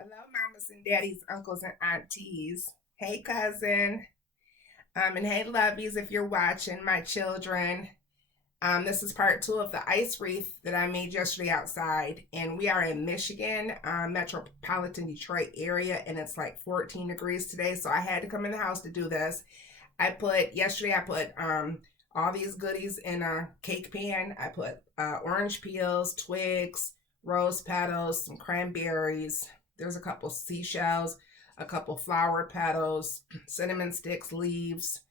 Hello, mamas and daddies, uncles and aunties. Hey, cousin. And hey, lovies, if you're watching, my children. This is part two of the ice wreath that I made yesterday outside. And we are in Michigan, metropolitan Detroit area, and it's like 14 degrees today. So I had to come in the house to do this. Yesterday I put all these goodies in a cake pan. I put orange peels, twigs, rose petals, some cranberries. There's a couple seashells, a couple flower petals, cinnamon sticks, leaves,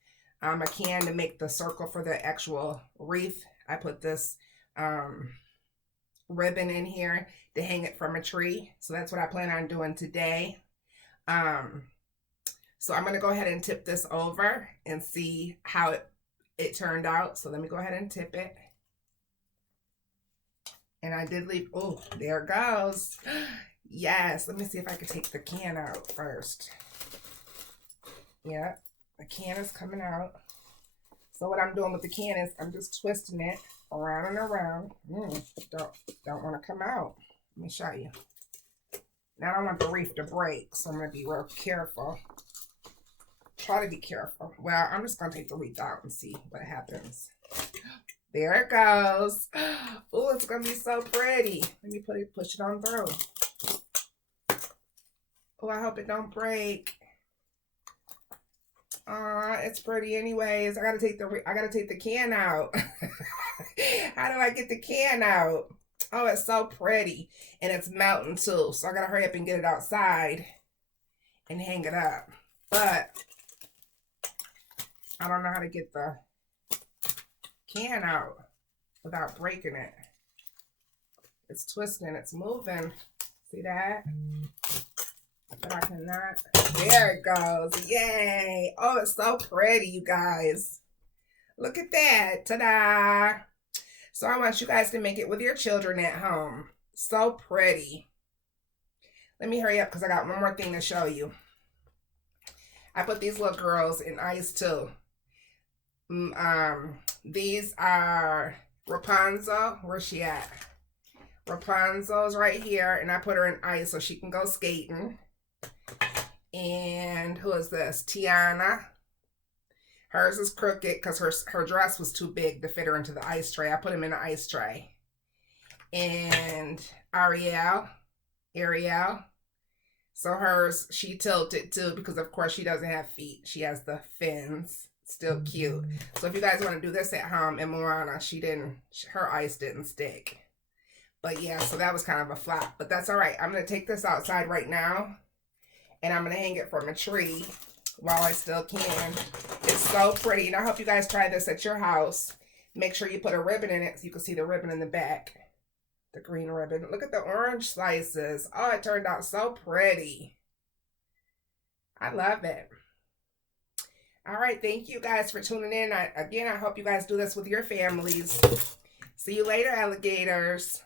a can to make the circle for the actual wreath. I put this um, ribbon in here to hang it from a tree. So that's what I plan on doing today. Um, so I'm going to go ahead and tip this over and see how it turned out. So let me go ahead and tip it. And I did leave, oh, there it goes. Yes, let me see if I can take the can out first. Yeah, the can is coming out. So what I'm doing with the can is I'm just twisting it around and around. Don't want to come out. Let me show you. Now I don't want the wreath to break, so I'm going to be real careful. Try to be careful. Well, I'm just going to take the wreath out and see what happens. There it goes. Oh, it's going to be so pretty. Let me push it on through. Oh, I hope it don't break. It's pretty anyways. I gotta take the can out. How do I get the can out? Oh, it's so pretty. And it's melting too. So I gotta hurry up and get it outside and hang it up. But I don't know how to get the can out without breaking it. It's twisting, it's moving. See that? But I cannot. There it goes. Yay. Oh, it's so pretty, you guys. Look at that. Ta-da. So I want you guys to make it with your children at home. So pretty. Let me hurry up because I got one more thing to show you. I put these little girls in ice too. These are Rapunzel. Where's she at? Rapunzel's right here. And I put her in ice so she can go skating. And who is this? Tiana. Hers is crooked because her dress was too big to fit her into the ice tray. I put him in an ice tray. And Ariel. So hers, she tilted too because of course she doesn't have feet. She has the fins. Still cute. So if you guys want to do this at home, and Moana, her ice didn't stick. But yeah, so that was kind of a flop. But that's all right. I'm going to take this outside right now. And I'm going to hang it from a tree while I still can. It's so pretty. And I hope you guys try this at your house. Make sure you put a ribbon in it so you can see the ribbon in the back. The green ribbon. Look at the orange slices. Oh, it turned out so pretty. I love it. All right. Thank you guys for tuning in. I hope you guys do this with your families. See you later, alligators.